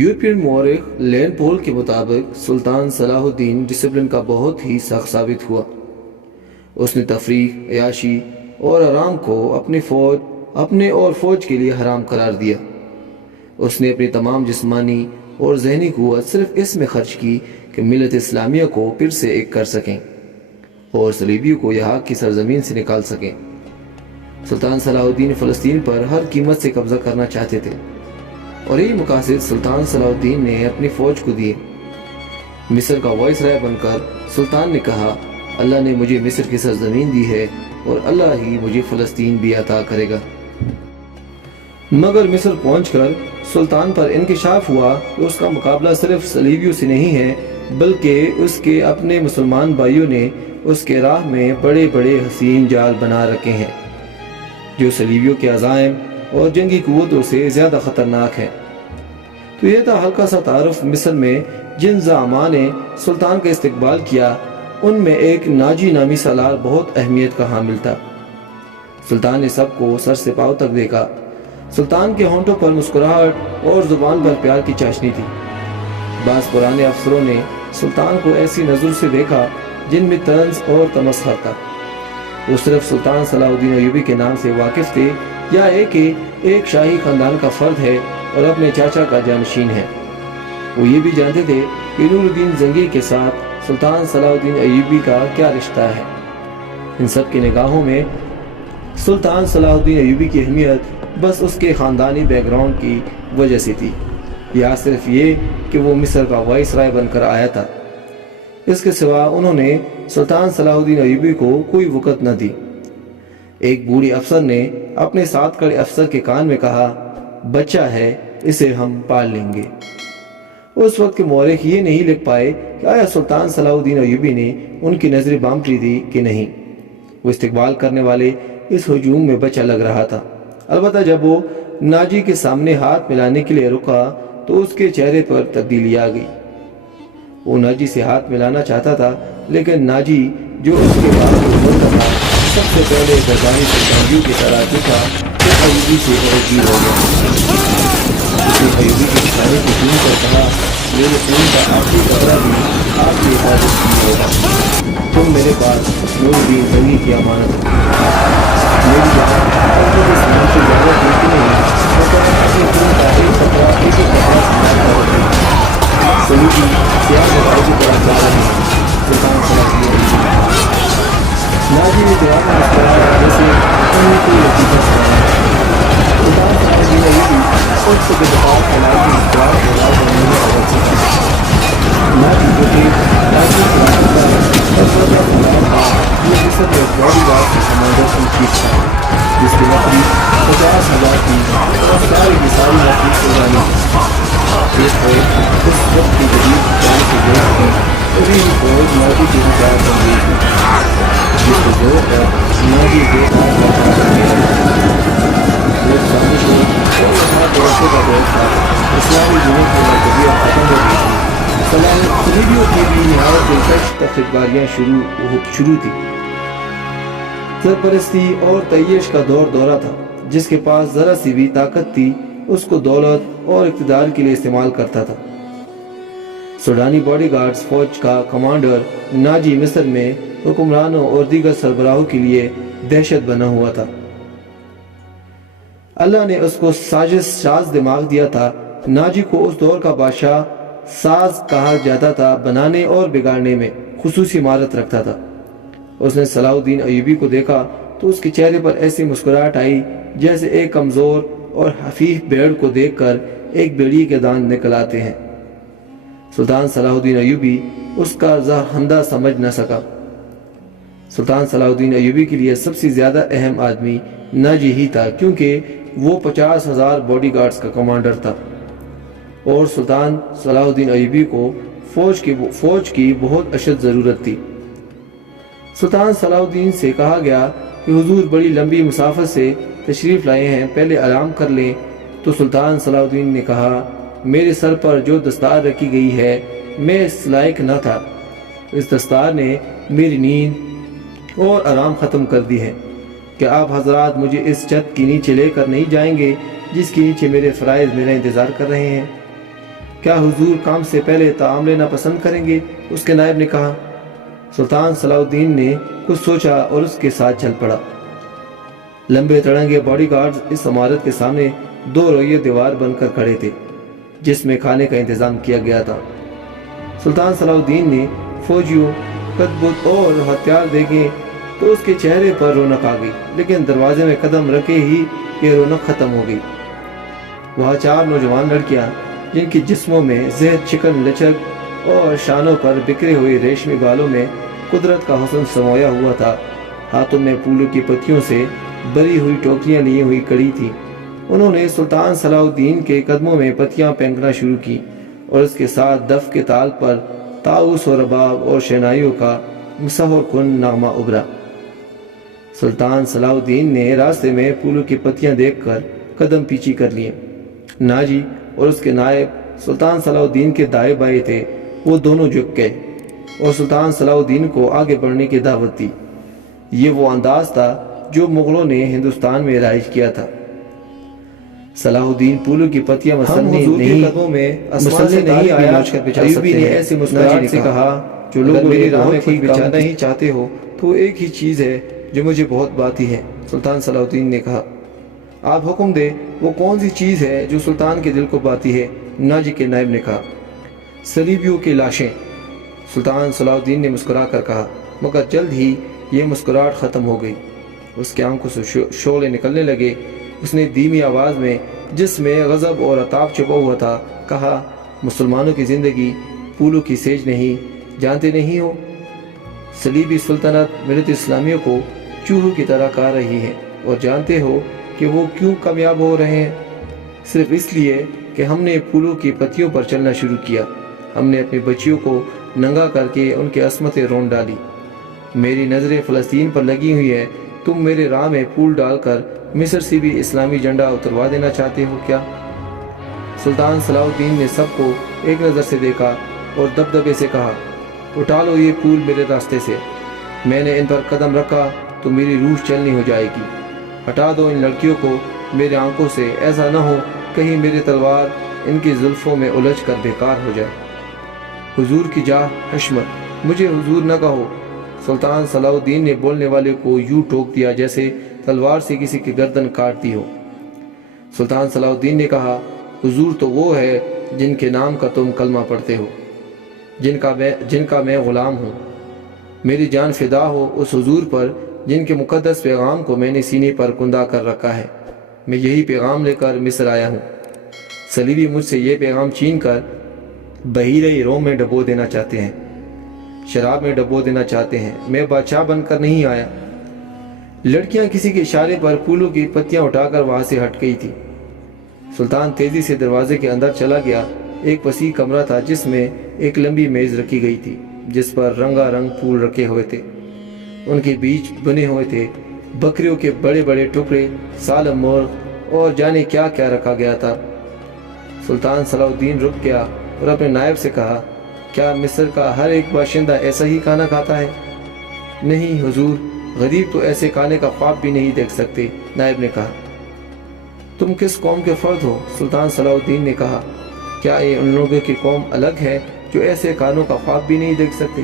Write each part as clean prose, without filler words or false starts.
European مورخ لین پول کے مطابق سلطان صلاح الدین ڈسپلن کا بہت ہی سخت ثابت ہوا۔ اس نے تفریح، عیاشی اور آرام کو اپنے اور فوج کے لیے حرام قرار دیا۔ اس نے اپنی تمام جسمانی اور ذہنی قوت صرف اس میں خرچ کی کہ ملت اسلامیہ کو پھر سے ایک کر سکیں اور صلیبیوں کو یہاں کی سرزمین سے نکال سکیں۔ سلطان صلاح الدین فلسطین پر ہر قیمت سے قبضہ کرنا چاہتے تھے، اور یہی مقاصد سلطان صلاح الدین نے اپنی فوج کو دیے۔ مصر کا وائس رائے بن کر سلطان نے کہا، اللہ نے مجھے مصر کی سرزمین دی ہے اور اللہ ہی مجھے فلسطین بھی عطا کرے گا۔ مگر مصر پہنچ کر سلطان پر انکشاف ہوا کہ اس کا مقابلہ صرف صلیبیوں سے نہیں ہے، بلکہ اس کے اپنے مسلمان بھائیوں نے اس کے راہ میں بڑے بڑے حسین جال بنا رکھے ہیں، جو صلیبیوں کے عزائم اور جنگی قوتوں سے زیادہ خطرناک ہے۔ تو یہ تھا ہلکا سا تعارف مصر میں جن زعماء نے سلطان کا استقبال کیا۔ ان میں ایک ناجی نامی سالار بہت اہمیت کا حامل تھا۔ سلطان نے سب کو سر سے پاؤں تک دیکھا۔ سلطان کے ہونٹوں پر مسکراہٹ اور زبان پر پیار کی چاشنی تھی۔ بعض پرانے افسروں نے سلطان کو ایسی نظر سے دیکھا جن میں طنز اور تمسخر تھا۔ وہ صرف سلطان صلاح الدین ایوبی کے نام سے واقف تھے، یا ایک شاہی خاندان کا فرد ہے اور اپنے چاچا کا جانشین ہے۔ وہ یہ بھی جانتے تھے کہ نور الدین زنگی کے ساتھ سلطان صلاح الدین ایوبی کا کیا رشتہ ہے۔ ان سب کی نگاہوں میں سلطان صلاح الدین ایوبی کی اہمیت بس اس کے خاندانی بیک گراؤنڈ کی وجہ سے تھی، یا صرف یہ کہ وہ مصر کا وائس رائے بن کر آیا تھا۔ اس کے سوا انہوں نے سلطان صلاح الدین ایوبی کو کوئی وقت نہ دی۔ ایک بوڑھی افسر نے اپنے ساتھ کھڑے افسر کے کان میں کہا، بچہ ہے، اسے ہم پال لیں گے۔ اس وقت کے مورخ یہ نہیں لکھ پائے کہ آیا سلطان صلاح الدین ایوبی نے ان کی نظر بام کی تھی کہ نہیں۔ وہ استقبال کرنے والے اس ہجوم میں بچہ لگ رہا تھا۔ البتہ جب وہ ناجی کے سامنے ہاتھ ملانے کے لیے رکا تو اس کے چہرے پر تبدیلی آ گئی۔ وہ ناجی سے ہاتھ ملانا چاہتا تھا، لیکن ناجی جو اس کے بعد بولتا تھا سب سے پہلے گردانی سلطانیوں کی طرح دکھا کہ ایوبی سے عجیب ہو گیا۔ اس نے ایوبی کے اشارے کو سن کر کہا، میرے خون کا آخری قطرہ بھی آپ کی حفاظت کی ہوگا۔ تم میرے پاس نور الدین زنگی کی امانت ہو۔ میری جان اور مجھے سننے سے زیادہ دیکھی نہیں، تو اپنے خون کا ایک قطرہ ایک قطرہ سنبھال کر رکھے۔ صلیبی سیاہ بھائی کی طرف جا رہے ہیں۔ سلطان صلاح الدین ناجی نے جواب میں مسکرایا جیسے انہیں کوئی لطیفہ سنایا۔ سلطان صلاح الدین ایوبی اس کے دفاع خلال کی مسکراہٹ کو راز بننے میں عورت سے تھا۔ ناجی جو کہ ناجی سلاکتہ اور سوچا سلام تھا، یہ مصر میں باڈی گارڈ کا کمانڈر ان چیف تھا، جس کی نوکری 50,000 تھی اور ساری کی ساری نوکری قربانی تھی۔ اس وقت کی جدید جان سے جوڑ کی ابھی فوج ناجی کی حکایت بن گئی تھی، جس کے زور پر ناجی بے کار بچا کرنے لگا۔ وہ خاموش ہو اور یہاں دوستوں کا دور تھا۔ اسلامی جنوب کی مرکزیت ختم ہو گئی تھی۔ صلیبیوں کی بھی نہایت دلکش تخریباریاں شروع تھی۔ سرپرستی اور تعیش کا دورہ تھا۔ جس کے پاس ذرا سی بھی طاقت تھی اس کو دولت اور اقتدار کے لیے استعمال کرتا تھا۔ سوڈانی باڈی گارڈز فوج کا کمانڈر ناجی مصر میں حکمرانوں اور دیگر سربراہوں کے لیے دہشت بنا ہوا تھا۔ اللہ نے اس کو ساز دماغ دیا تھا۔ ناجی کو اس دور کا بادشاہ ساز کہا جاتا تھا، بنانے اور بگاڑنے میں خصوصی مہارت رکھتا تھا۔ اس نے صلاح الدین ایوبی کو دیکھا تو اس کے چہرے پر ایسی مسکراہٹ آئی جیسے ایک کمزور اور حفیظ بھیڑ کو دیکھ کر ایک بھیڑیے کے دانت نکل آتے ہیں۔ سلطان صلاح الدین ایوبی اس کا ظاہر سمجھ نہ سکا۔ سلطان صلاح الدین ایوبی کے لیے سب سے زیادہ اہم آدمی ناجی ہی تھا، کیونکہ وہ 50,000 باڈی گارڈز کا کمانڈر تھا اور سلطان صلاح الدین ایوبی کو فوج کی بہت اشد ضرورت تھی۔ سلطان صلاح الدین سے کہا گیا کہ حضور بڑی لمبی مسافت سے تشریف لائے ہیں، پہلے آرام کر لیں۔ تو سلطان صلاح الدین نے کہا، میرے سر پر جو دستار رکھی گئی ہے میں اس لائق نہ تھا۔ اس دستار نے میری نیند اور آرام ختم کر دی ہے۔ کہ آپ حضرات مجھے اس چھت کے نیچے لے کر نہیں جائیں گے جس کے نیچے میرے فرائض میرا انتظار کر رہے ہیں؟ کیا حضور کام سے پہلے طعام لینا پسند کریں گے؟ اس کے نائب نے کہا۔ سلطان صلاح الدین نے کچھ سوچا اور اس کے ساتھ چل پڑا۔ لمبے تڑنگے باڈی گارڈز اس عمارت کے سامنے 2 رویہ دیوار بن کر کھڑے تھے جس میں کھانے کا انتظام کیا گیا تھا۔ سلطان صلاح الدین نے فوجیوں، کتبت اور ہتھیار دیکھے تو اس کے چہرے پر رونق آ گئی، لیکن دروازے میں قدم رکھے ہی یہ رونق ختم ہو گئی۔ وہاں 4 نوجوان لڑکیاں جن کی جسموں میں زہر چکن لچک اور شانوں پر بکھرے ہوئے ریشمی بالوں میں قدرت کا حسن سمویا ہوا تھا، ہاتھوں میں پھولوں کی پتیوں سے بری ہوئی ٹوکریاں لیے ہوئی کڑی تھی۔ انہوں نے سلطان صلاح الدین کے قدموں میں پتیاں پھینکنا شروع کی اور اس کے ساتھ دف کے تال پر طاؤس و رباب اور شہنائیوں کا مسحور کن نغمہ ابھرا۔ سلطان صلاح الدین نے راستے میں پھولوں کی پتیاں دیکھ کر قدم پیچھے کر لیے۔ ناجی اور اس کے نائب سلطان صلاح الدین کے دائیں بائیں تھے، وہ دونوں جھک گئے اور سلطان صلاح الدین کو آگے بڑھنے کی دعوت دی۔ یہ وہ انداز تھا جو مغلوں نے ہندوستان میں رائج کیا تھا۔ صلاح الدین پھولوں کی پتیاں مسلح نہیں آیا۔ ایوبی نے ایسے مسکراہٹ سے کہا، جو لوگ میری راہ میں کچھ بچانا ہی چاہتے ہو تو ایک ہی چیز ہے جو مجھے بہت بھاتی ہے۔ سلطان صلاح الدین نے کہا، آپ حکم دے، وہ کون سی چیز ہے جو سلطان کے دل کو بھاتی ہے؟ ناجی کے نائب نے کہا، صلیبیوں کی لاشیں۔ سلطان صلاح الدین نے مسکرا کر کہا، مگر جلد ہی یہ مسکراہٹ ختم ہو گئی۔ اس کے آنکھوں سے شعلے نکلنے لگے۔ اس نے دھیمی آواز میں، جس میں غضب اور عتاب چھپا ہوا تھا، کہا، مسلمانوں کی زندگی پھولوں کی سیج نہیں، جانتے نہیں ہو؟ صلیبی سلطنت ملت اسلامیہ کو چوہوں کی طرح کھا رہی ہے، اور جانتے ہو کہ وہ کیوں کامیاب ہو رہے ہیں؟ صرف اس لیے کہ ہم نے پھولوں کی پتیوں پر چلنا شروع کیا۔ ہم نے اپنی بچیوں کو ننگا کر کے ان کی عصمتیں رون ڈالی۔ میری نظریں فلسطین پر لگی ہوئی ہے، تم میرے راہ میں پھول ڈال کر مصر سے بھی اسلامی جھنڈا اتروا دینا چاہتے ہو کیا؟ سلطان صلاح الدین نے سب کو ایک نظر سے دیکھا اور دبدبے سے کہا، اٹھا لو یہ پھول میرے راستے سے، میں نے ان پر قدم رکھا تو میری روح چلنی ہو جائے گی۔ ہٹا دو ان لڑکیوں کو میرے آنکھوں سے، ایسا نہ ہو کہیں میری تلوار ان کی زلفوں میں الجھ کر بیکار ہو جائے۔ حضور کی جاہ حشمت، مجھے حضور نہ کہو۔ سلطان صلاح الدین نے بولنے والے کو یوں ٹوک دیا جیسے تلوار سے کسی کی گردن کاٹتی ہو۔ سلطان صلاح الدین نے کہا، حضور تو وہ ہے جن کے نام کا تم کلمہ پڑھتے ہو، جن کا میں غلام ہوں۔ میری جان فدا ہو اس حضور پر جن کے مقدس پیغام کو میں نے سینے پر کندہ کر رکھا ہے۔ میں یہی پیغام لے کر مصر آیا ہوں۔ صلیبی مجھ سے یہ پیغام چھین کر بحیرہ روم میں ڈبو دینا چاہتے ہیں، شراب میں ڈبو دینا چاہتے ہیں۔ میں بادشاہ بن کر نہیں آیا۔ لڑکیاں کسی کے اشارے پر پھولوں کی پتیاں اٹھا کر وہاں سے ہٹ گئی تھی۔ سلطان تیزی سے دروازے کے اندر چلا گیا۔ ایک وسیع کمرہ تھا جس میں ایک لمبی میز رکھی گئی تھی جس پر رنگا رنگ پھول رکھے ہوئے تھے۔ ان کے بیچ بنے ہوئے تھے بکریوں کے بڑے بڑے ٹکڑے، سالم مرغ اور جانے کیا کیا رکھا گیا تھا۔ سلطان صلاح الدین رک گیا اور اپنے نائب سے کہا، کیا مصر کا ہر ایک باشندہ ایسا ہی کھانا کھاتا ہے؟ نہیں حضور، غریب تو ایسے کھانے کا خواب بھی نہیں دیکھ سکتے۔ نائب نے کہا، تم کس قوم کے فرد ہو؟ سلطان صلاح الدین نے کہا، کیا یہ ان لوگوں کی قوم الگ ہے جو ایسے کھانوں کا خواب بھی نہیں دیکھ سکتے؟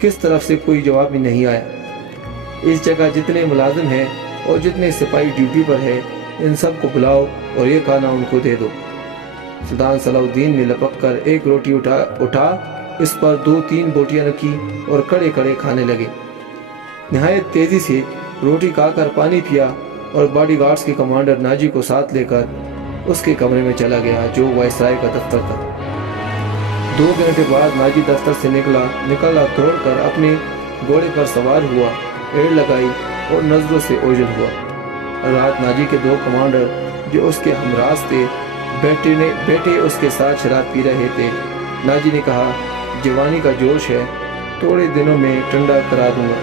کس طرف سے کوئی جواب بھی نہیں آیا۔ اس جگہ جتنے ملازم ہیں اور جتنے سپاہی ڈیوٹی پر ہے، ان سب کو بلاؤ اور یہ کھانا ان کو دے دو۔ سلطان صلاح الدین نے لپک کر ایک روٹی اٹھا اس پر 2-3 بوٹیاں رکھی اور کڑے کڑے کھانے لگے۔ نہایت تیزی سے روٹی کھا کر پانی پیا اور باڈی گارڈز کے کمانڈر ناجی کو ساتھ لے کر اس کے کمرے میں چلا گیا جو وائسرائے کا دفتر تھا۔ 2 گھنٹے بعد ناجی دفتر سے نکلا دوڑ کر اپنے گھوڑے پر سوار ہوا، ایڑ لگائی اور نظروں سے اوجھل ہوا۔ رات ناجی کے 2 کمانڈر جو اس کے ہمراز تھے بیٹھے اس کے ساتھ شراب پی رہے تھے۔ ناجی نے کہا، جوانی کا جوش ہے، تھوڑے دنوں میں ٹھنڈا کرا دوں گا۔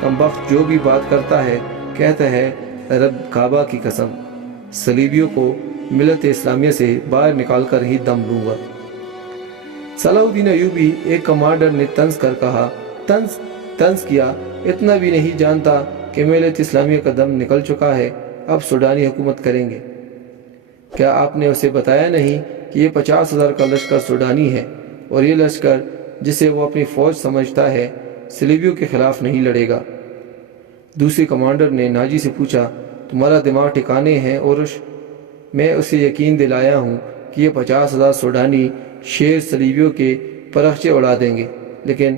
کمبخت جو بھی بات کرتا ہے کہتا ہے رب کعبہ کی قسم، صلیبیوں کو ملت اسلامیہ سے باہر نکال کر ہی دم لوں گا۔ صلاح الدین ایوبی، ایک کمانڈر نے طنز کر کہا، طنز کیا، اتنا بھی نہیں جانتا کہ ملت اسلامیہ کا دم نکل چکا ہے، اب سوڈانی حکومت کریں گے۔ کیا آپ نے اسے بتایا نہیں کہ یہ 50,000 کا لشکر سوڈانی ہے اور یہ لشکر جسے وہ اپنی فوج سمجھتا ہے صلیبیوں کے خلاف نہیں لڑے گا۔ دوسرے کمانڈر نے ناجی سے پوچھا، تمہارا دماغ ٹھکانے ہیں اورش؟ میں اسے یقین دلایا ہوں کہ یہ 50,000 سوڈانی شیر صلیبیوں کے پرخچے اڑا دیں گے، لیکن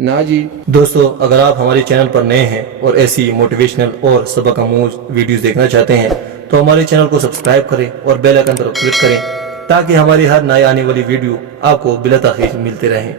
ناجی۔ دوستو، اگر آپ ہمارے چینل پر نئے ہیں اور ایسی موٹیویشنل اور سبق آموز ویڈیوز دیکھنا چاہتے ہیں تو ہمارے چینل کو سبسکرائب کریں اور بیل آئکن پر کلک کریں تاکہ ہماری ہر نئی آنے والی ویڈیو آپ کو بلا تاخیر ملتے رہیں۔